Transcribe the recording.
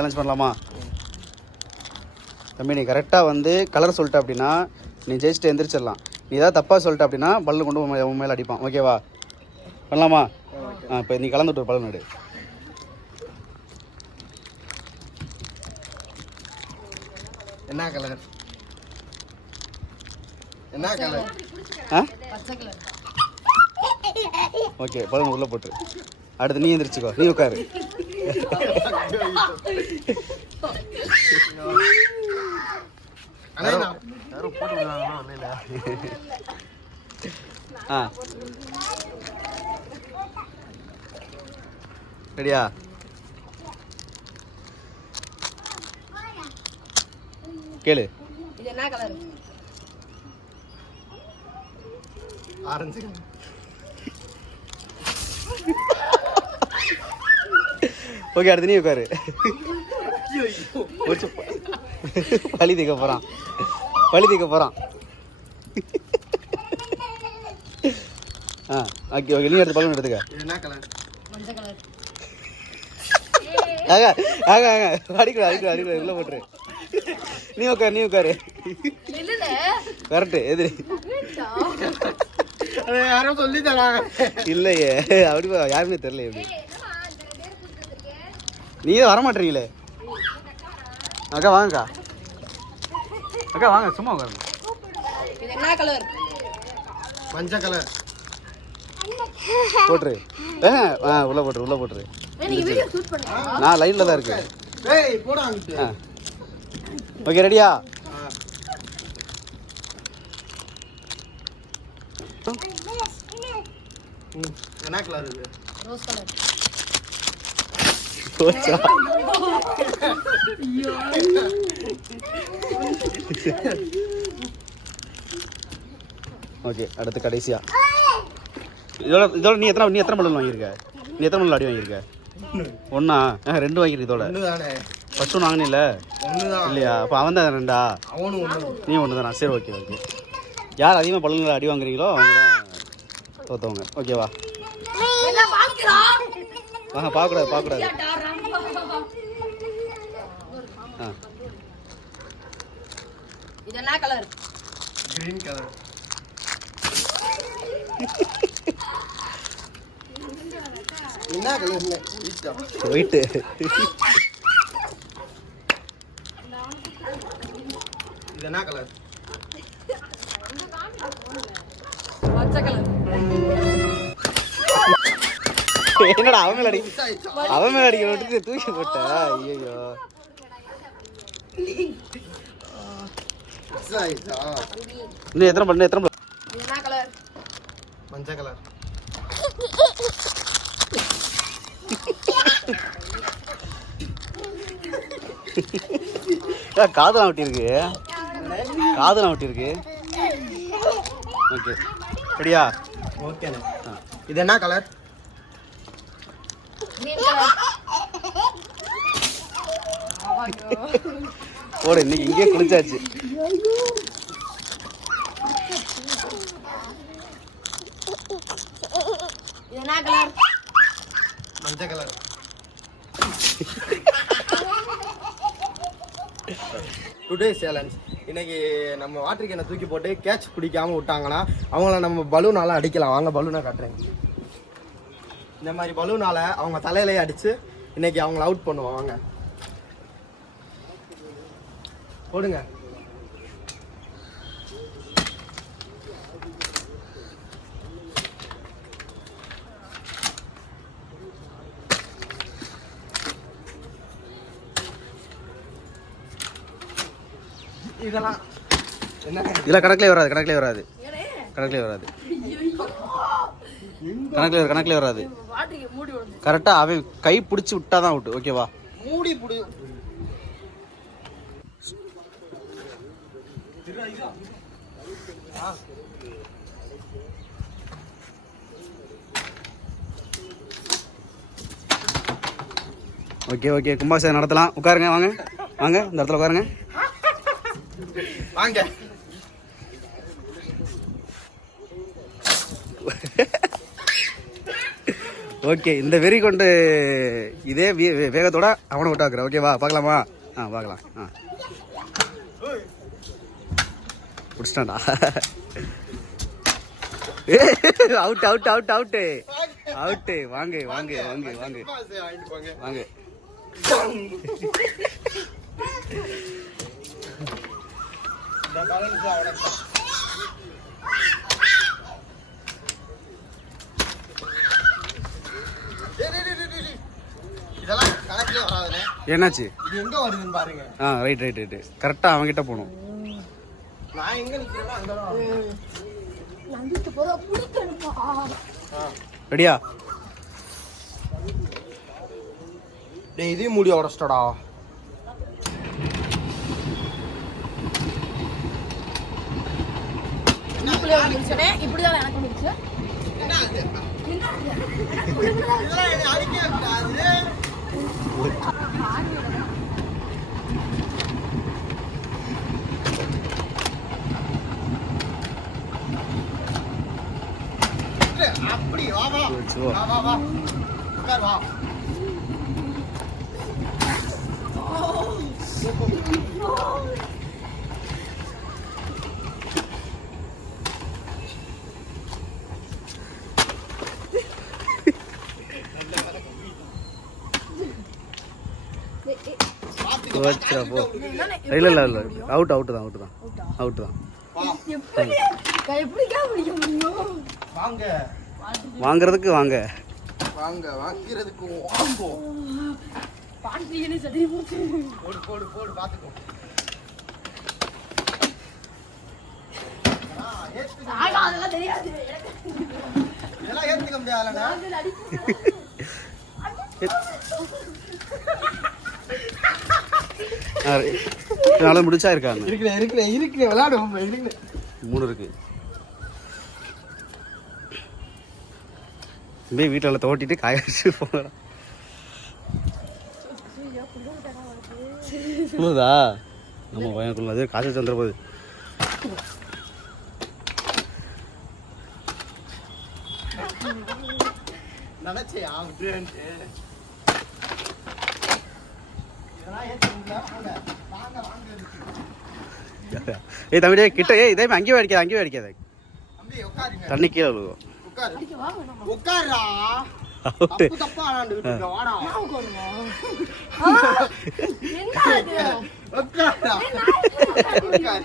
Challenge பண்ணலாமா? தம்பி நீ கரெக்டாக வந்து கலர் சொல்லிட்ட அப்படின்னா நீ ஜெயிச்சுட்டு எந்திரிச்சிடலாம். நீ ஏதாவது தப்பாக சொல்லிட்ட அப்படின்னா பல்லு கொண்டு உன் மேலே அடிப்பான். ஓகேவா? பண்ணலாமா? இப்போ நீ கலந்து விட்டு பல்லு நடு. என்ன கலர்? என்ன கலர்? ஓகே, பலூன் உள்ளே போட்டு அடுத்து நீ எந்திரிச்சுக்கோ. நீ உட்காரு. ரெடியா? கேளு. இது என்ன கலர்? ஆரஞ்சு. ஓகே, அடுத்து நீ உட்காரு. பழி தீக்க போறான். ஓகே ஓகே, நீ எடுத்து பலூன் எடுத்துக்க. என்ன கலர்? மஞ்சள் கலர். அடிக்கூட உள்ள போட்டுரு. நீ உட்காரு. கரெக்டு. எதிரி யாரும் சொல்லி தராங்க. இல்லையே, அப்படி யாருமே தெரியல. எப்படி நீ தான் வரமாட்டீங்களே. அக்கா வாங்கக்கா. அக்கா வாங்க, சும்மா உட்காருங்க. இது என்ன கலர்? மஞ்சள் கலர். போட்டுரு. உள்ள போட்டுரு. நீங்க வீடியோ ஷூட் பண்ணுங்க. நான் லைன்ல தான் இருக்கேன். ஏய் போடா அங்க. ஓகே, ரெடியா? என்ன கலர் இது? Rose colour. போச்சா? ஓகே, அடுத்து கடைசியா. இதோட நீ எத்தனை பலூன் வாங்கியிருக்க? நீ எத்தனை பலூன் அடி வாங்கியிருக்க? ஒண்ணா? 2 வாங்கியிருக்க. இதோட ஃபர்ஸ்ட் ஒன்று வாங்கினில்ல? இல்லையா? அப்போ அவன் தான் 2ஆ? நீ 1 தானா? சரி, ஓகே. யார் அதிகமாக பலூன்ல அடி வாங்குறீங்களோ அவங்க தான் தோத்தவங்க. ஓகேவா? பார்க்கக்கூடாது. இது என்ன கலர்? Green colour. என்ன கலர்? ஒயிட். இது என்ன கலர்? பச்சை கலர். என்னடா அவன் மேல அடிக்க விட்டு தூக்கி போட்ட. ஐயோ, இன்னும் எத்தனை பண்ண? இது என்ன கலர்? மஞ்சள் கலர். காதலாம் விட்டிருக்கு. ஓகே, ரெடியா? ஓகே. இது என்ன கலர்? Green colour. போடு, இன்னைக்கு இங்கே குளிச்சாச்சு. இது என்ன கலர்? மஞ்சள் கலர். Today challenge. இன்னைக்கு நம்ம வாட்டர் கேனை தூக்கி போட்டு கேட்ச் பிடிக்காம விட்டாங்கன்னா அவங்கள நம்ம பலூனால அடிக்கலாம். வாங்க பலூனை காட்டுறேன். இந்த மாதிரி பலூனால அவங்க தலையிலேயே அடிச்சு இன்னைக்கு அவங்கள அவுட் பண்ணுவோம். வாங்க போடுங்க. இதெல்லாம் இதெல்லாம் கணக்கிலே வராது. கரெக்டா அவன் கை பிடிச்சி விட்டாதான் அவுட். ஓகேவா? மூடி புடி. ஓகே, கும்பாபிஷேகம் நடத்தலாம். உட்காருங்க. வாங்க இந்த இடத்துல உட்காருங்க. வாங்க. ஓகே, இந்த வெறி கொண்டு இதே வேகத்தோட அவனை விட்டாக்குறேன். ஓகேவா, பார்க்கலாமா? பார்க்கலாம். பிடிச்சிட்டான்டா. Out out out out out. வாங்க வாங்க வாங்க வாங்க வாங்க. இதெல்லாம் கணக்கிலே வராதுண்ணே. என்னாச்சு? இது எங்க வருதுன்னு பாருங்க. Right right right. கரெக்டாக அவன்கிட்ட போகணும். நான் எங்க நிக்கிறேன்னா அங்கதான். ரெடியா? டேய் இதே மூடி உடச்சிட்டடா. இப்படிதான் எனக்கு முடிச்சு. அப்படி வா வா வா வா வா உட்கார் வா. இல்லை இல்லை இல்லை, அவுட் அவுட்டு தான், அவுட்டு தான், அவுட்டு தான். வாங்க வாங்குறதுக்கு வாங்க வாங்க வாங்கிறதுக்கு வாங்குவோம். போடு போடு போடு பார்த்துக்கோ. அதெல்லாம் தெரியாது. இதெல்லாம் ஏற்றுக்க முடியாதுண்ணா. நல்லா முடிச்சா இருக்காங்க. இருக்கிறேன் இருக்கிறேன் இருக்கிறேன் விளையாடுவோம் இருக்கிறேன். 3 இருக்கு. வீட்டில் தோட்டிட்டு காய வச்சு போகலாம். புரியுதா? நம்ம பையனுக்குள்ள அது காசு வந்துட போகுது. நினைச்சேன் ஏய் தம்பி கிட்ட, இதே அங்கேயே அடிக்காது, அங்கேயே அடிக்காது. தண்ணி கீழே விழுகும். உட்காருடா. அவுட்டு. தப்பா விளாண்டுட்டு இருக்க. வாடா உட்காருடா. உட்காரு